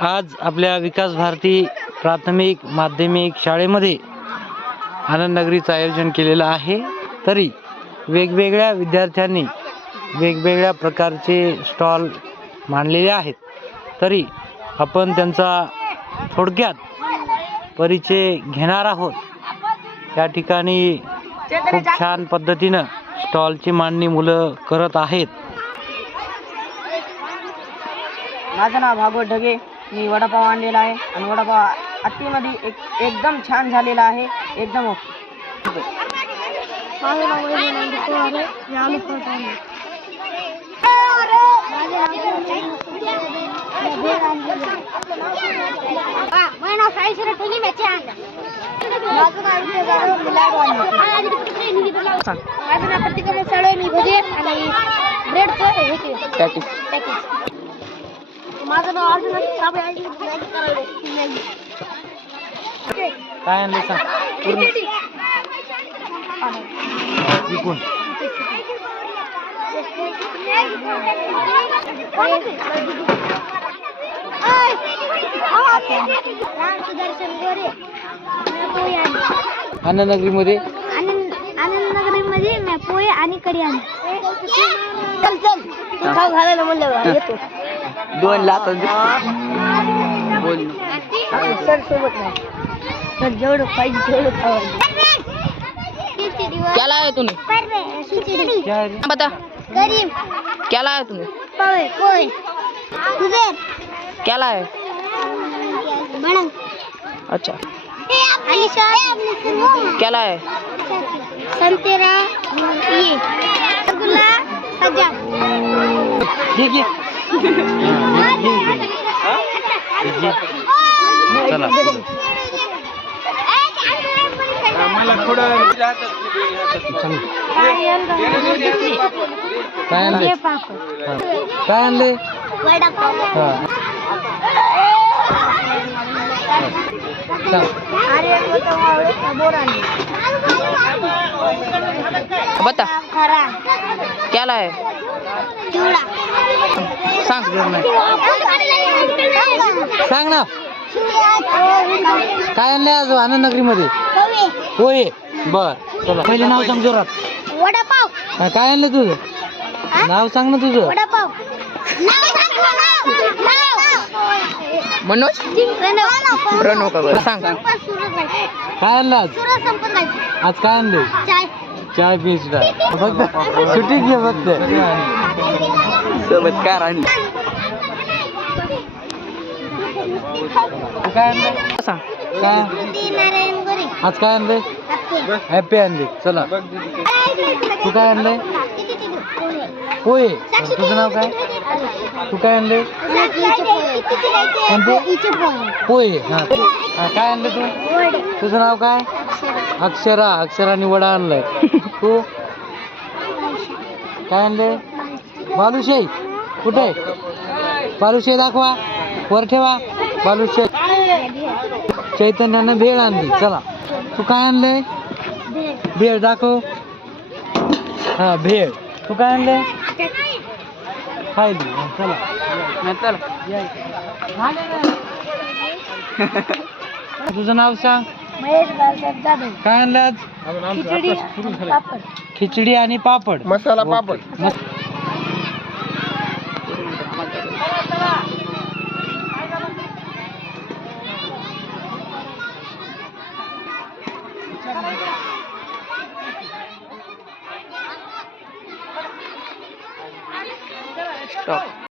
आज आपल्या विकास भारती प्राथमिक माध्यमिक शाळेमध्ये आनंद नगरीचं आयोजन केलेलं आहे। तरी वेगवेगळ्या विद्यार्थ्यांनी वेगवेगळ्या प्रकारचे स्टॉल मांडलेले आहेत। तरी आपण त्यांचा थोडक्यात परिचय घेणार आहोत। या ठिकाणी खूप छान पद्धतीनं स्टॉलची मांडणी मुलं करत आहेत। माझं नाव भागवत ढगे। मी वडापाव आणलेला आहे आणि वडापाव अतिमध्ये एकदम छान झालेला आहे, एकदम ओके। माझं नाव आहे, मी आलू पराठा आणले। माझं नाव साई सुरेश ढगे, मी चहा आणला। माझं नाव प्रतिक्रिया सळे, मी भजे आणि ब्रेडचं हे पॅकेज। माझं नाव अर्जुन काय आणलं सांग पूर्ण विकून। आनंद नगरीमध्ये मी पोहे आणि कढी आणली। चल चल तू खाऊ घालायला म्हणलं येतो। दोन लाख बोल सर सोबत नाही सर, जेवढं पाहिजे तेवढं खावायचं। क्या लाया तूने? क्या है? बता गरीब क्या लाया तूने? पोहे पोहे तुझे क्या लाया? बड़ा अच्छा आणि सर क्या लाया? संतेरा ये रसगुल्ला सज्जा। ये चला काय आणले? काय आणले? वडापाव बता खरा क्या लाया? चिवडा सांग सांग ना काय आणले आज आनंद नगरीमध्ये? पोहे। बर चला पहिले नाव सांग जोरात। वडापाव काय आणलं तुझं? नाव सांग ना तुझं। वडापाव मनोज प्रणव का सांग काय आणलं आज? आज काय आणले? चाय पिस्टा फक्त सुट्टी घे फक्त सोबत कार आणली। तू काय आणलं? सांग काय आज काय आणले? हॅपी आणले। चला तू काय आणले? पोहे। तुझं नाव काय? तू काय आणले? पोहे। हा काय आणले तू? तुझं नाव काय? अक्षरा। अक्षराने वडा आणलाय। तू काय आणले? बालुशाही। कुठे बालुशाही दाखवा, वर ठेवा बालुशाही। चैतन्यानं भेळ आणली। चला तू काय आणले? भेळ दाखव। हा भेळ। तू काय आणले? खायली। चला तुझं नाव सांग। महेश बाळासाहेब जाधव। काय आणलं आज? खिचडी आणि पापड। खिचडी आणि पापड, मसाला पापड। स्टॉप।